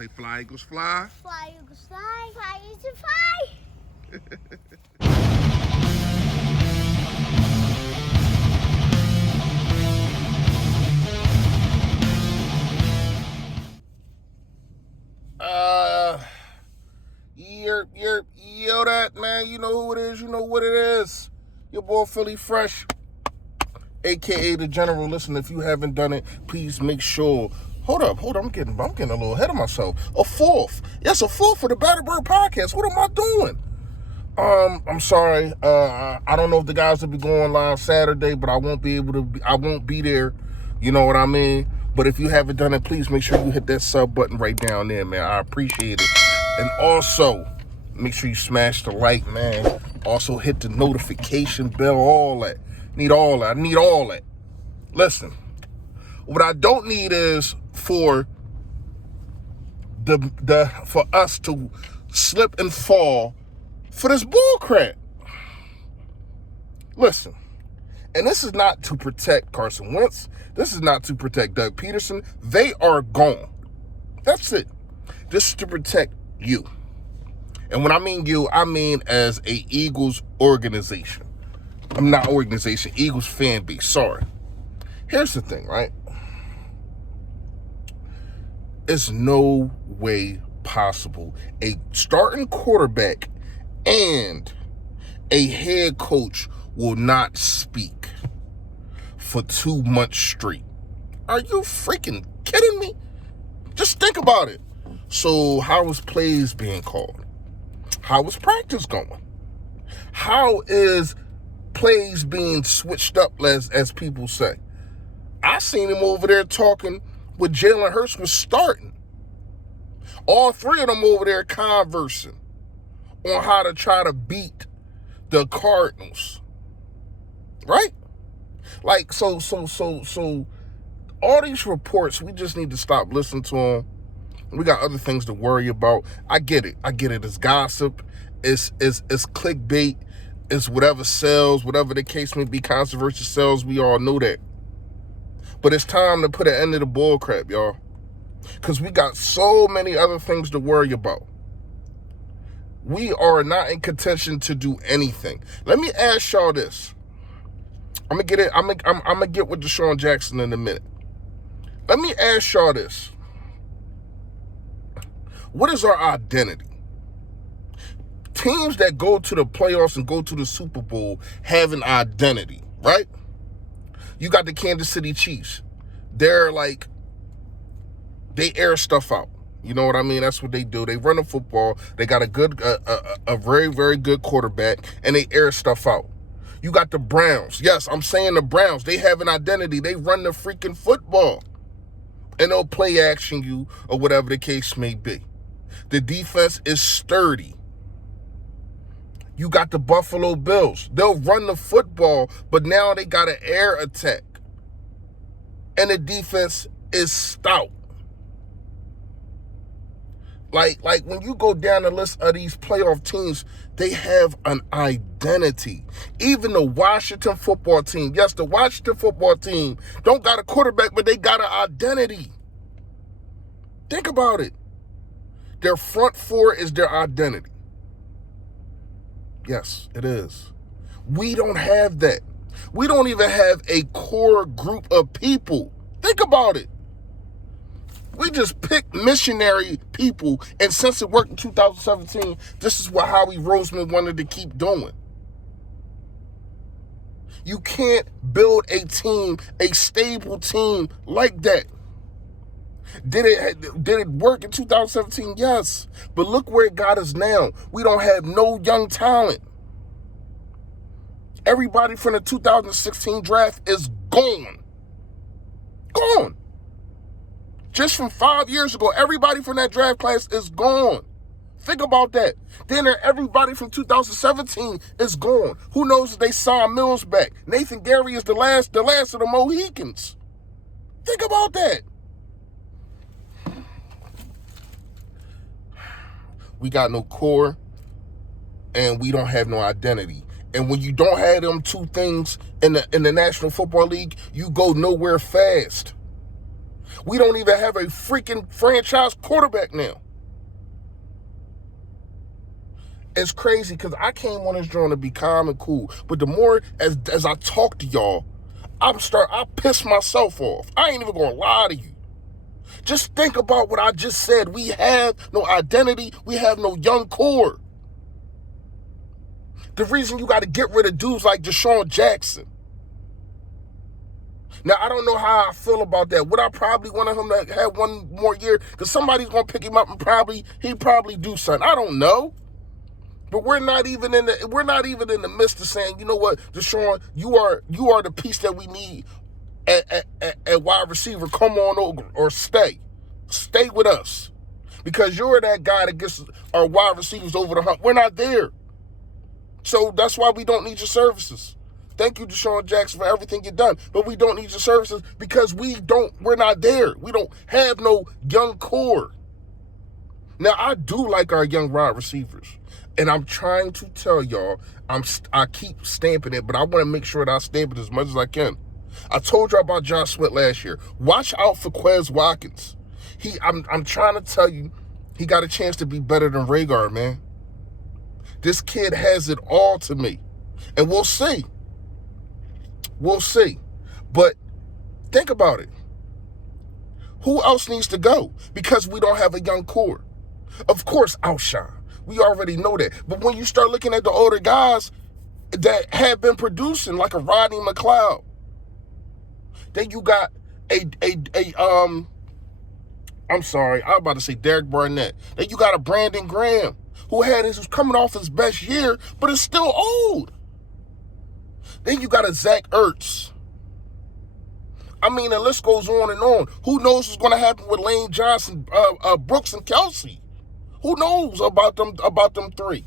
Say fly, Eagles, fly. Fly, Eagles, fly. Fly, Eagles, fly. Yo, that, man, you know who it is, you know what it is. Your boy Philly Fresh, a.k.a. The General. Listen, if you haven't done it, please make sure. Hold up, I'm getting a little ahead of myself. A fourth for the Battlebird podcast. What am I doing? I'm sorry. I don't know if the guys will be going live Saturday, but I won't be there. You know what I mean? But if you haven't done it, please make sure you hit that sub button right down there, man. I appreciate it. And also, make sure you smash the like, man. Also, hit the notification bell, all that. I need all that. Listen, what I don't need is for for us to slip and fall for this bull crap. Listen, and this is not to protect Carson Wentz. This is not to protect Doug Peterson. They are gone. That's it. This is to protect you. And when I mean you, I mean as a Eagles organization. I'm not organization, Eagles fan base. Sorry. Here's the thing, right? It's no way possible a starting quarterback and a head coach will not speak for 2 months straight. Are you freaking kidding me? Just think about it. So how is plays being called? How is practice going? How is plays being switched up, as people say? I seen him over there talking with Jalen Hurts was starting. All three of them over there conversing on how to try to beat the Cardinals. Right? Like, so all these reports, we just need to stop listening to them. We got other things to worry about. I get it. It's gossip. It's clickbait. It's whatever sells, whatever the case may be, controversial sells. We all know that. But it's time to put an end to the bull crap, y'all. Because we got so many other things to worry about. We are not in contention to do anything. Let me ask y'all this. I'm gonna get with Deshaun Jackson in a minute. Let me ask y'all this. What is our identity? Teams that go to the playoffs and go to the Super Bowl have an identity, right? You got the Kansas City Chiefs. They're like, they air stuff out. You know what I mean? That's what they do. They run the football. They got a very, very good quarterback, and they air stuff out. You got the Browns. Yes, I'm saying the Browns. They have an identity. They run the freaking football. And they'll play action you or whatever the case may be. The defense is sturdy. You got the Buffalo Bills. They'll run the football, but now they got an air attack. And the defense is stout. Like when you go down the list of these playoff teams, they have an identity. Even the Washington football team. Yes, the Washington football team don't got a quarterback, but they got an identity. Think about it. Their front four is their identity. Yes, it is. We don't have that. We don't even have a core group of people. Think about it. We just picked missionary people, and since it worked in 2017, this is what Howie Roseman wanted to keep doing. You can't build a team, a stable team like that. Did it work in 2017? Yes. But look where it got us now. We don't have no young talent. Everybody from the 2016 draft is gone. Gone. Just from 5 years ago, everybody from that draft class is gone. Think about that. Then everybody from 2017 is gone. Who knows if they sign Mills back? Nathan Gary is the last of the Mohicans. Think about that. We got no core, and we don't have no identity. And when you don't have them two things in the National Football League, you go nowhere fast. We don't even have a freaking franchise quarterback now. It's crazy because I came on this joint to be calm and cool. But the more as I talk to y'all, I piss myself off. I ain't even gonna lie to you. Just think about what I just said. We have no identity. We have no young core. The reason you got to get rid of dudes like Deshaun Jackson. Now, I don't know how I feel about that. Would I probably want him to have one more year? Because somebody's going to pick him up and he'd probably do something. I don't know. But we're not even in the midst of saying, you know what, Deshaun, you are the piece that we need at wide receiver. Come on over or stay. Stay with us. Because you're that guy that gets our wide receivers over the hump. We're not there. So that's why we don't need your services. Thank you, Deshaun Jackson, for everything you've done. But we don't need your services because we're not there. We don't have no young core. Now, I do like our young wide receivers. And I'm trying to tell y'all, I keep stamping it, but I want to make sure that I stamp it as much as I can. I told y'all about Josh Sweat last year. Watch out for Quez Watkins. I'm trying to tell you, he got a chance to be better than Rhaegar, man. This kid has it all to me. And we'll see. We'll see. But think about it. Who else needs to go? Because we don't have a young core. Of course, Alshon. We already know that. But when you start looking at the older guys that have been producing, like a Rodney McLeod, then you got I'm sorry, I was about to say Derek Barnett. Then you got a Brandon Graham who's coming off his best year, but is still old. Then you got a Zach Ertz. I mean, the list goes on and on. Who knows what's going to happen with Lane Johnson, Brooks, and Kelsey? Who knows about them three?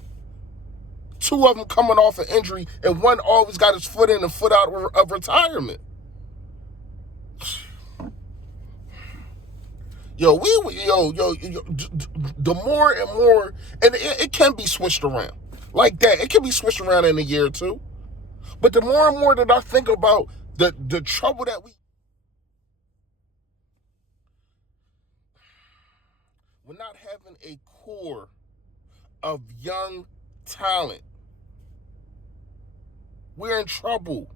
Two of them coming off an injury, and one always got his foot in and foot out of retirement. The more and more, and it can be switched around like that. It can be switched around in a year or two. But the more and more that I think about the trouble that we're not having a core of young talent, we're in trouble.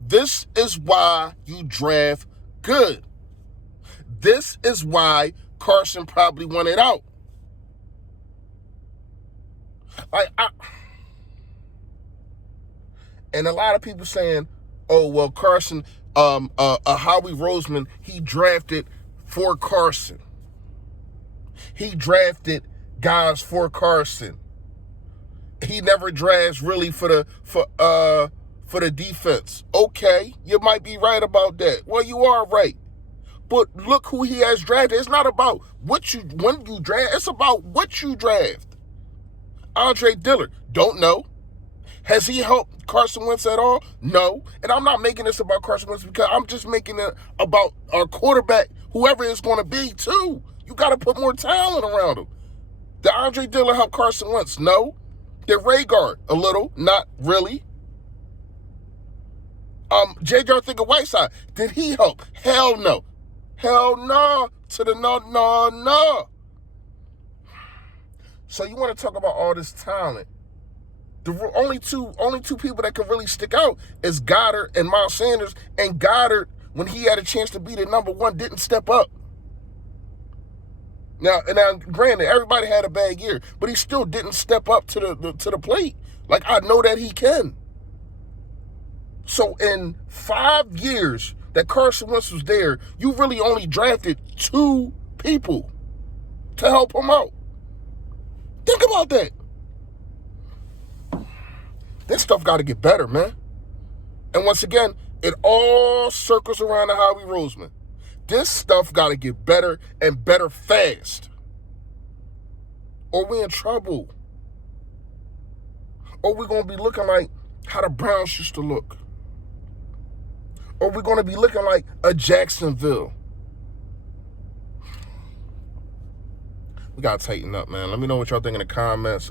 This is why you draft good. This is why Carson probably wanted out. And a lot of people saying, oh, well, Carson, Howie Roseman, he drafted for Carson. He drafted guys for Carson. He never drafts really for the defense. Okay, you might be right about that. Well, you are right. But look who he has drafted. It's not about when you draft. It's about what you draft. Andre Dillard, don't know. Has he helped Carson Wentz at all? No. And I'm not making this about Carson Wentz because I'm just making it about our quarterback, whoever it's going to be, too. You got to put more talent around him. Did Andre Dillard help Carson Wentz? No. Did Rhaegar? A little. Not really. J.J. Arcega-Whiteside, did he help? Hell no. Hell no. To the no. So you want to talk about all this talent. The only two people that can really stick out is Goddard and Miles Sanders. And Goddard, when he had a chance to be the number one, didn't step up. Now, granted, everybody had a bad year, but he still didn't step up to the plate. Like, I know that he can. So in 5 years that Carson Wentz was there, you really only drafted 2 people to help him out. Think about that. This stuff got to get better, man. And once again, it all circles around to Howie Roseman. This stuff got to get better and better fast. Or we in trouble. Or we're going to be looking like how the Browns used to look. Or we're going to be looking like a Jacksonville. We got to tighten up, man. Let me know what y'all think in the comments.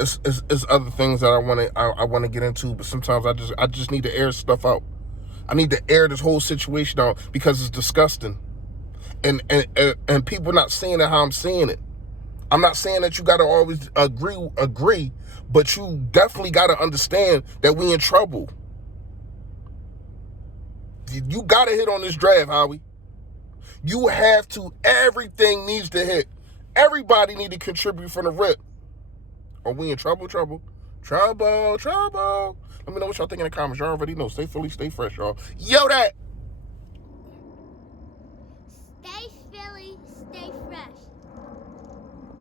It's other things that I want to get into, but sometimes I just need to air stuff out. I need to air this whole situation out because it's disgusting. And people not seeing it how I'm seeing it. I'm not saying that you got to always agree, but you definitely got to understand that we in trouble. You got to hit on this draft, Howie. You have to. Everything needs to hit. Everybody need to contribute from the rip. Are we in trouble? Trouble. Let me know what y'all think in the comments. Y'all already know. Stay fully, stay fresh, y'all. Yo, that. Stay